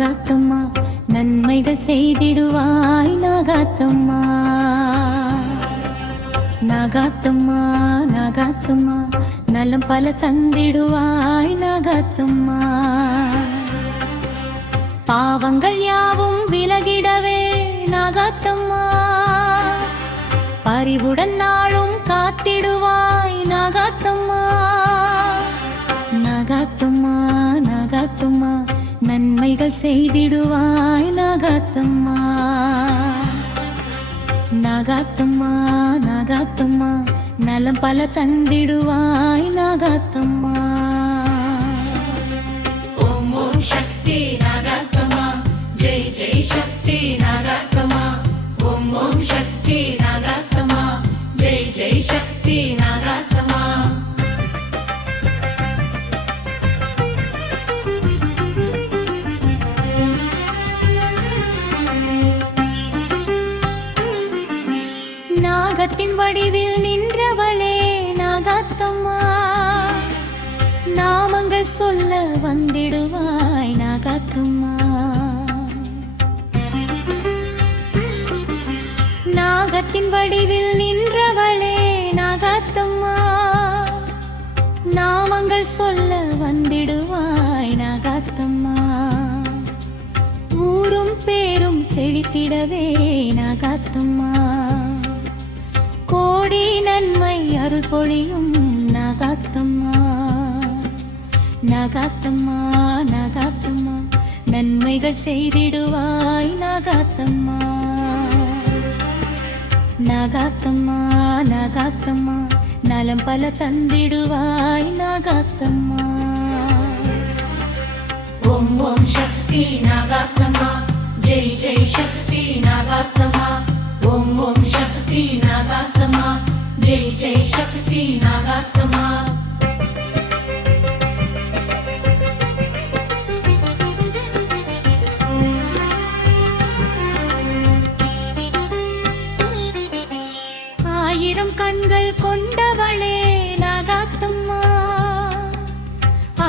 நாகாத்தம்மா நன்மைகள் செய்திடுவாய் நாகாத்தம்மா. நாகாத்தம்மா நாகாத்தம்மா நலம் பல தந்திடுவாய் நாகாத்தம்மா. பாவங்கள் யாவும் விலகிடவே நாகாத்தம்மா, பரிவுடன் நாளும் காத்திடுவாய் நாகாத்தம்மா. நாகாத்தம்மா நாகாத்தம்மா நன்மைகள் செய்திடுவாய் நாகாத்தம்மா. நாகாத்தம்மா நாகாத்தம்மா நலம் பல தந்திடுவாய் நாகாத்தம்மா. ஓம் ஓம் சக்தி நாகாத்தம்மா, ஜெய் ஜெய் சக்தி நாகாத்தம்மா. ஓம் ஓம் சக்தி நாகாத்தம்மா, ஜெய் ஜெய் சக்தி நாகாத்தம்மா. நாகத்தின் வடிவில் நின்றவளே நாகாத்தம்மா, நாமங்கள் சொல்ல வந்திடுவாய் நாகாத்தம்மா. நாகத்தின் வடிவில் நின்றவளே நாகாத்தம்மா, நாமங்கள் சொல்ல வந்திடுவாய் நாகாத்தம்மா. ஊரும் பேரும் செழித்திடவே நாகாத்தம்மா, கோடி நன்மை அருள் பொழியும் நாகாத்தம்மா. நாகாத்தம்மா நாகாத்தம்மா நன்மைகள் செய்திடுவாய் நாகாத்தம்மா. நாகாத்தம்மா நாகாத்தம்மா நலம் பல தந்திடுவாய் நாகாத்தம்மா. ஓம் ஓம் சக்தி நாகாத்தம்மா, ஜெய் ஜெய் சக்தி நாகாத்தம்மா. ஓம் ஓம் சக்தி நாகாத்தம்மா, ஜெய் ஜெய் சக்தி நாகாத்தம்மா. ஆயிரம் கண்கள் கொண்டவளே நாகாத்தம்மா,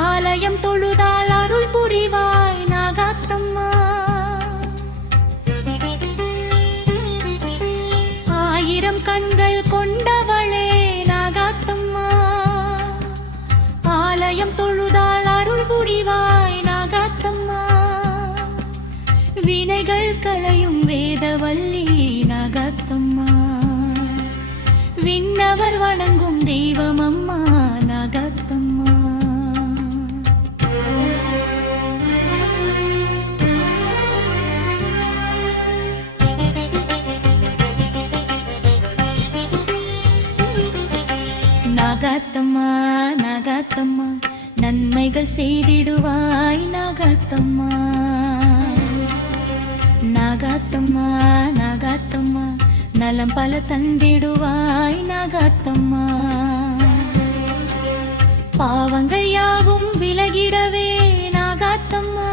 ஆலயம் தொழுதால் அருள் புரிவாய் நாகாத்தம்மா. ஆயிரம் கண்கள் கொண்டவளே நாகாத்தம்மா, ஆலயம் தொழுதால் அருள் புரிவாய் நாகாத்தம்மா. வினைகள் களையும் வேதவல்லி நாகாத்தம்மா, விண்ணவர் வணங்கும் தெய்வம் அம்மா நாகாத்தம்மா. நாகாத்தம்மா நாகாத்தம்மா நன்மைகள் செய்திடுவாய் நாகாத்தம்மா. நாகாத்தம்மா நாகாத்தம்மா நலம் பல தந்திடுவாய் நாகாத்தம்மா. பாவங்கள் யாவும் விலகிடவே நாகாத்தம்மா,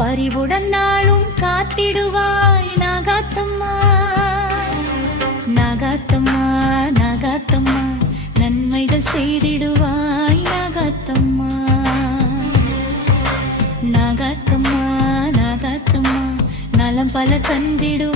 பரிவுடன் நாளும் காத்திடுவாய் நாகாத்தம்மா. நாகாத்தம்மா நாகாத்தம்மா நன்மைகள் செய்திடுவாய் நாகாத்தம்மா. நாகாத்தம்மா நாகாத்தம்மா நலம் பல தந்திடுவாய்